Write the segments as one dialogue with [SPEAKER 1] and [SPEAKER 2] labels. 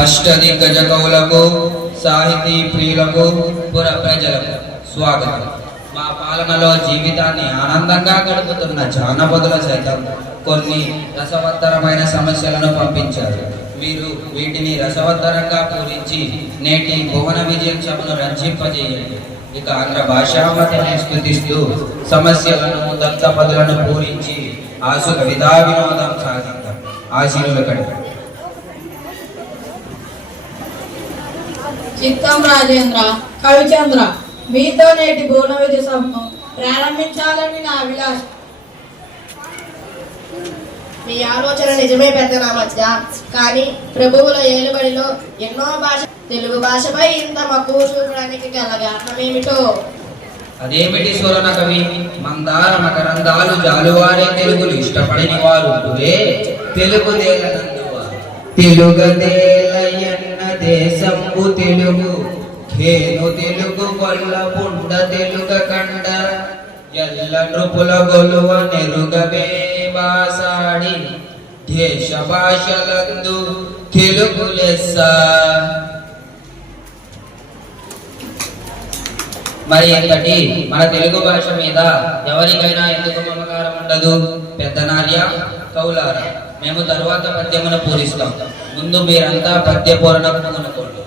[SPEAKER 1] అష్టదిగ్గజ కవులకు సాహితీ ప్రియులకు పుర ప్రజలకు స్వాగతం. మా పాలనలో జీవితాన్ని ఆనందంగా గడుపుతున్న జానపదుల సైతం కొన్ని రసవత్తరమైన సమస్యలను పంపించారు. మీరు వీటిని రసవత్తరంగా పూరించి నేటి భువన విజయం సభను రంజింపజేయండి. ఇక ఆంధ్ర భాషామతిని స్థుతిస్తూ సమస్యలను దత్తపదులను పూరించి ఆసు కవితా వినోదం సాధిద్దాం. ఆశీనుల
[SPEAKER 2] చిత్తం రాజేంద్ర కవిచంద్ర మీతో నేటి భువన విద్య సభను ప్రారంభించాలని నా అభిలాష.
[SPEAKER 3] మీ ఆలోచన నిజమే పెద్ద నా మధ్య. కానీ ప్రభువుల ఏలుబడిలో ఎన్నో భాష తెలుగు భాషపై ఇంత మక్కువ చూపడానికి గల కారణమేమిటో?
[SPEAKER 1] అదేమిటి సురన కవి మందార మకరందాలు జాలువారే తెలుగులు ఇష్టపడిన వారు ఉంటురే తెలుగు తెలుగదేలయన్న దేశంబు తెలుగు ఖేను తెలుగు కొల్ల పుండ తెలుగ కండ. ఎల్ల నృపుల గొలువ నెరుగవే బాసాడి దేశ భాషలందు తెలుగు లెస్స. మరి ఎంతటి మన తెలుగు భాష మీద ఎవరికైనా ఎందుకు మమకారం ఉండదు? పెద్దనార్య కౌలార. మేము తరువాత పద్యమును పూరిస్తాం. ముందు మీరంతా పద్య పూరణ పూనుకోండి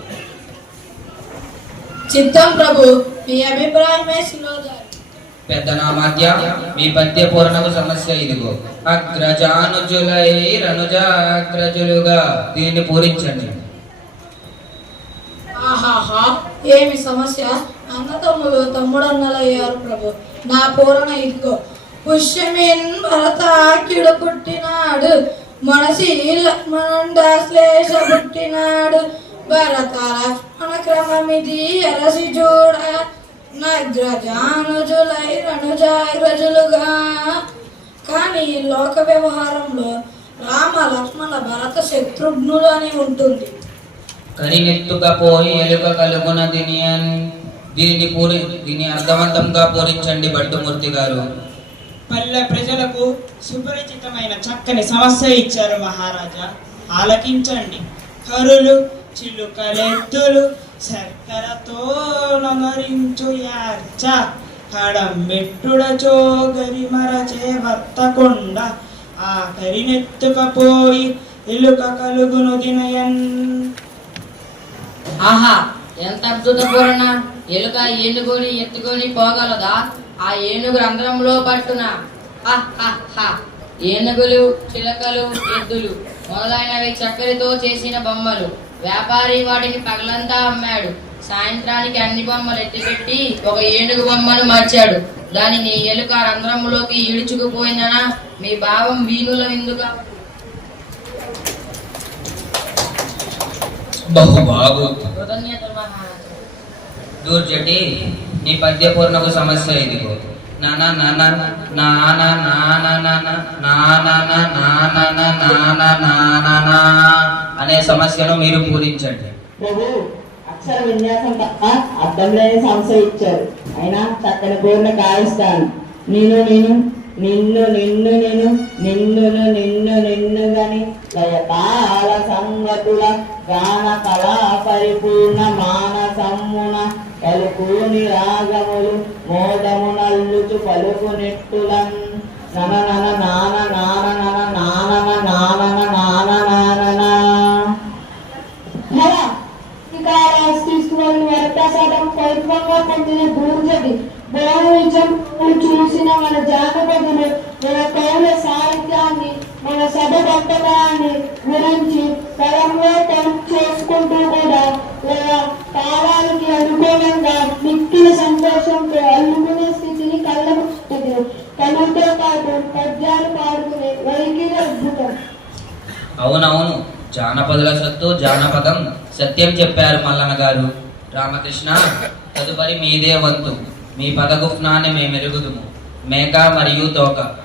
[SPEAKER 2] చిత్తం ప్రభు మీ అభిప్రాయమే శిలోదారి
[SPEAKER 1] పెద్దనామాద్య మీ పద్య పూరణకు సమస్య ఇదిగో. అగ్రజానుజులై రనుజాగ్రజులుగా దీనిని పూరించండి.
[SPEAKER 2] ఆహాహా ఏమి సమస్య? అన్న తమ్ముడు తమ్ముడు అన్నలయ్యారు ప్రభు. నా పూరణ ఇదిగో. పుష్యమిన్ భరత కిడు పుట్టినాడు. మనసి లక్ష్మణుండాశ్లేష పుట్టినాడు. భరత లక్ష్మణ క్రమమిది అరసి చూడ నగ్రజానుజులై రణుజాగ్రజులుగా కానీ ఈ లోక వ్యవహారంలో రామ లక్ష్మణ భరత శత్రుఘ్నులు అని ఉంటుంది.
[SPEAKER 1] కరినెత్తుక పోయి ఎలుక కలుగున దీని దీన్ని పూరి దీన్ని అర్థవంతంగా పూరించండి భట్టుమూర్తి గారు.
[SPEAKER 4] పల్లె ప్రజలకు సుపరిచితమైన చక్కని సమస్య ఇచ్చారు మహారాజా. ఆలకించండి. కరులు చిలుకలెత్తులు చక్కెరతో నమరించు యార్చ కడమెట్టుడచో గరిమరచే బత్తకొండ ఆ కరినెత్తుకపోయి ఎలుక కలుగును దినయన్.
[SPEAKER 5] ఆహా ఎంత అద్భుత పూరణ. ఎలుక ఏనుగుని ఎత్తుకొని పోగలదా? ఆ ఏనుగు రంధ్రంలో పట్టున. హ, హ, హ. ఏనుగులు చిలకలు ఎద్దులు మొదలైనవి చక్కెరతో చేసిన బొమ్మలు. వ్యాపారి వాటిని పగలంతా అమ్మాడు. సాయంత్రానికి అన్ని బొమ్మలు ఎత్తిపెట్టి ఒక ఏనుగు బొమ్మను మార్చాడు. దానిని ఎలుక రంధ్రములోకి ఈడ్చుకుపోయిందనా? మీ భావం వీణుల విందుగా
[SPEAKER 1] బహు బాగు
[SPEAKER 5] కృతజ్ఞతలు మహారాజా
[SPEAKER 1] దూర్జటి. నీ పద్య పూర్ణకు సమస్య ఇదిగో నానా నానా నానా నానా నానా నానా నానా నానా నానా అనే సమస్యను మీరు పూరించండి
[SPEAKER 6] ప్రభు అక్షర విన్యాసం తప్ప అర్థం లేని సమస్య ఇచ్చారు అయినా చక్కని పూర్ణ కాయిస్తాను నేను నేను నిన్ను నిన్ను నేను నిన్నును నిన్ను నిన్నుగని లయతాళ సంగతుల గాన కళా పరిపూర్ణ మానసమ్మున పలుకుని రాగములు మోదము నల్లుచు పలుకు నెట్టులన్ నన నన నాన నాన నన నానన నానన నాన నాననా హరా ఇంకా తీసుకువెళ్ళి వరప్రసాదం పవిత్రంగా పొందిన దూర్జటి బోధించం చూసిన మన జానపదులు మన కౌల సాహిత్యాన్ని మన సభ గొప్పతనాన్ని గురించి తరంలో తరం చేసుకుంటూ కూడా లేదా కాలానికి అనుకూలంగా మిక్కిన సంతోషంతో అల్లుకునే స్థితిని కళ్ళకు కళ్ళతో పాటు పద్యాలు పాడుకునే వైఖరి అద్భుతం.
[SPEAKER 1] అవునవును. జానపదుల సత్తు జానపదం సత్యం చెప్పారు మల్లన్న గారు. రామకృష్ణ తదుపరి మీదే వంతు. మీ పదగుప్నాన్ని మేమెరుగుదుము. మేక మరియు తోక.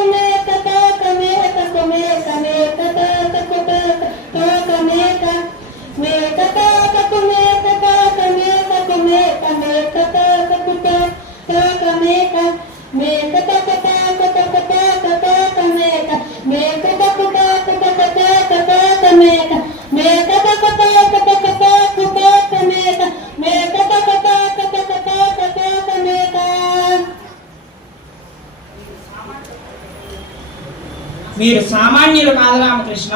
[SPEAKER 4] మీరు సామాన్యులు కాదు రామకృష్ణ.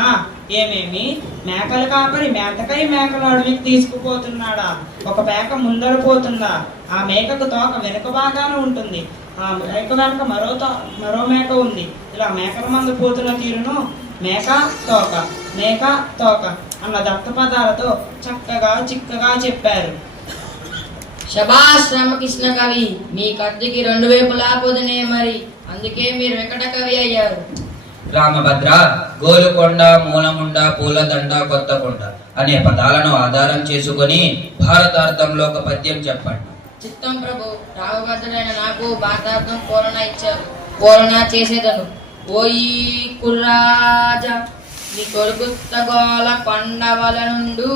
[SPEAKER 4] ఏమేమి? మేకలు కాపరి మేతకై మేకలు అడవికి తీసుకుపోతున్నాడా? ఒక మేక ముందర పోతుందా? ఆ మేకకు తోక వెనుక బాగానే ఉంటుంది. ఆ మేక వెనుక మరో తో మరో మేక ఉంది. ఇలా మేకల మందు పోతున్న తీరును మేక తోక మేక తోక అన్న దత్త పదాలతో చక్కగా చిక్కగా చెప్పారు.
[SPEAKER 5] శబాష్ రామకృష్ణ కవి మీ కత్తికి రెండు వైపులా పొదనే మరి. అందుకే మీరు వెంకట కవి అయ్యారు.
[SPEAKER 1] రామభద్ర గోలుకొండ మూలముండ పూలదండ కొత్తకొండ అనే పదాలను ఆధారం చేసుకొని భారతార్థంలో ఒక పద్యం చెప్పండి.
[SPEAKER 5] చిత్తం ప్రభు రామభద్రుడైన నాకు భారతార్థం కోరణ ఇచ్చారు. కోరణ చేసేదను. ఓయి కుర్రాజ నీ కొడుకు తగోల కొండవల నుండు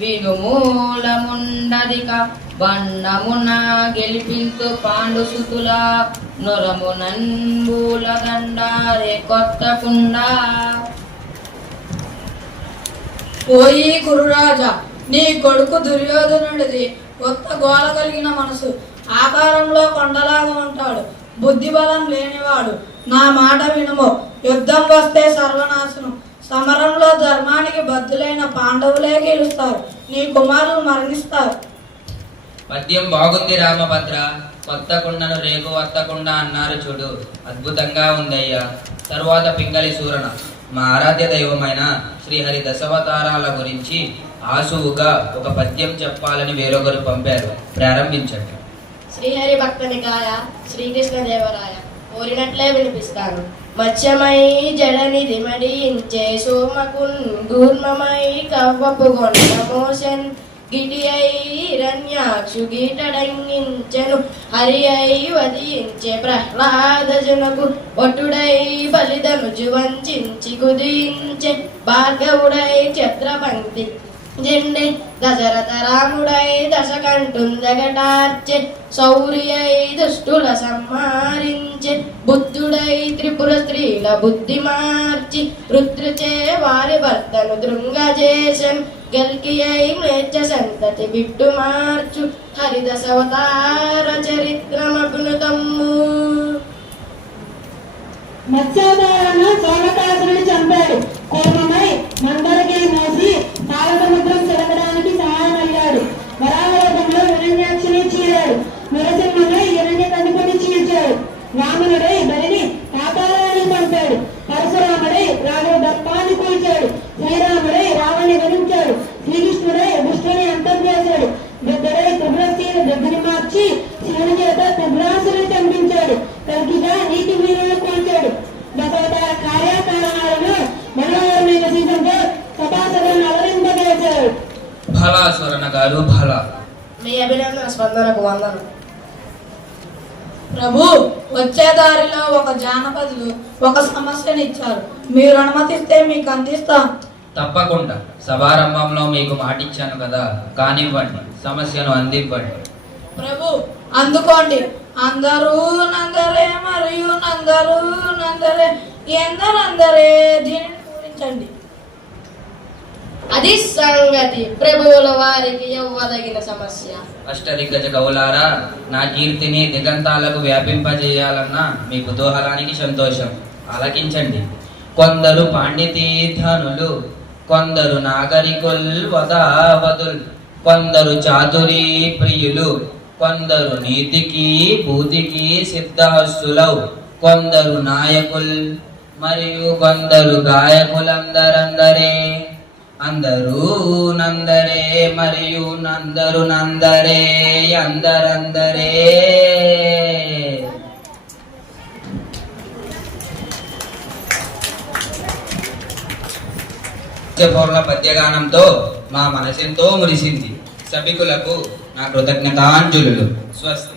[SPEAKER 5] వినుమూలముండదిక బండమున గెలిపింతు పాండు సుతుల నొరమునంబూల దండారే కొత్తకుండా.
[SPEAKER 2] పోయి కురురాజా నీ కొడుకు దుర్యోధనుడిది కొత్త గోల కలిగిన మనసు. ఆకారంలో కొండలాగా ఉంటాడు బుద్ధిబలం లేనివాడు. నా మాట వినుము యుద్ధం వస్తే సర్వనాశనం. సమరంలో ధర్మానికి బద్దులైన పాండవులే గెలుస్తారు. నీ కుమారులు మరణిస్తారు.
[SPEAKER 1] పద్యం బాగుంది రామభద్ర. కొత్త కుండను రేగు వత్తకుండా అన్నారు చూడు. అద్భుతంగా ఉందయ్యా. తరువాత పింగళి సూరణ మా ఆరాధ్య దైవమైన శ్రీహరి దశావతారాల గురించి ఆసువుగా ఒక పద్యం చెప్పాలని వేరొకరు పంపారు. ప్రారంభించండి.
[SPEAKER 3] శ్రీహరి భక్త నికాయ శ్రీకృష్ణ దేవరాయ కోరినట్లే వినిపిస్తాను. మత్స్యమై జడనిధి మడియించే సోమకున్ దూర్మమై కవ్వపు గొండ మోసన్ గిటి అయి హిరణ్యాక్షు గీటడంగించెను హరి అయి వదించే ప్రహ్లాదజునకు ఒట్టుడై బలిదనుజు వంచించి కుదించే భార్గవుడై ఛత్రపంక్తి జెండై దశరథ రాముడై దశకంటుందగటార్చె శౌర్యై దుష్టుల సంహారించె స్త్రీల బుద్ధి మార్చి రుద్రుచే వారి భర్తను దృంగజేసన్ గల్కియై మ్లేచ్ఛ సంతతి బిడ్డు మార్చు హరిదశవతార చరిత్రమగును తమ్ము
[SPEAKER 6] మత్స్యోదారణ సోమకాసురుని చంపాడు. కోపమై
[SPEAKER 3] మందర
[SPEAKER 2] ప్రభు వచ్చే దారిలో ఒక జానపదులు ఒక సమస్యని ఇచ్చారు. మీరు అనుమతిస్తే మీకు అందిస్తాం.
[SPEAKER 1] తప్పకుండా. సభారంభంలో మీకు మాటిచ్చాను కదా. కానివ్వండి. సమస్యను అందివ్వండి.
[SPEAKER 2] ప్రభు అందుకోండి. అందరూ నందరే మరియు నందరూ నందరే ఎందరందరే దీనిని పూరించండి.
[SPEAKER 3] అది సంగతి ప్రభువుల వారికి ఇవ్వదగిన సమస్య.
[SPEAKER 1] అష్టదిగ్గజ కవులారా నా కీర్తిని దిగంతాలకు వ్యాపింపజేయాలన్న మీ కుతూహలానికి సంతోషం. ఆలకించండి. కొందరు పాండితీధనులు కొందరు నాగరికుల్ వదావదుల్ కొందరు చాతురీ ప్రియులు కొందరు నీతికి భూతికి సిద్ధహస్తులవు కొందరు నాయకుల్ మరియు కొందరు గాయకులందరందరే. అందరూ నందరే మరియు నందరు నందరే అందరందరే. పౌర్ణ పద్యగానంతో మా మనసెంతో మురిసింది. సభికులకు నా కృతజ్ఞతాంజులు. స్వస్తి.